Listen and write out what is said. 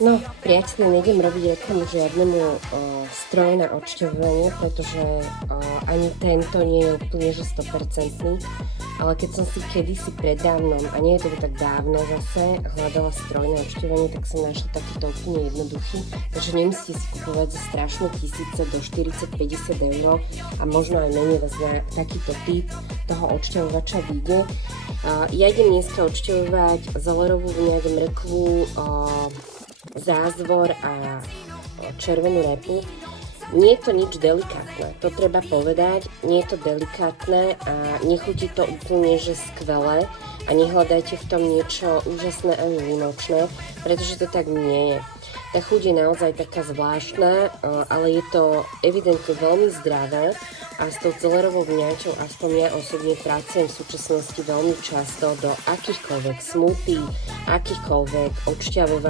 No, priatelia, nejdem robiť reklamu žiadnemu stroju na odšťavovanie, pretože ani tento nie je úplne že 100%, ale keď som si kedysi predávnom, a nie je to tak dávno zase, hľadala stroj na odšťavovanie, tak som našla takýto úplne jednoduchý, takže nemusíte si kupovať za strašné tisíce do 40-50 eur a možno aj menej vás na takýto typ toho odšťavovača vyjde. Ja idem dneska odšťavovať zelerovú vňať, mrkvu, zázvor a červenú repu. Nie je to nič delikátne, to treba povedať, nie je to delikátne a nechutí to úplne že skvelé a nehľadajte v tom niečo úžasné a výnimočné, pretože to tak nie je. Tá chuť je naozaj taká zvláštna, ale je to evidentne veľmi zdravé a s tou celerovou vňaťou, aspoň ja osobne pracujem v súčasnosti veľmi často do akýchkoľvek smoothie, akýchkoľvek odšťavovaní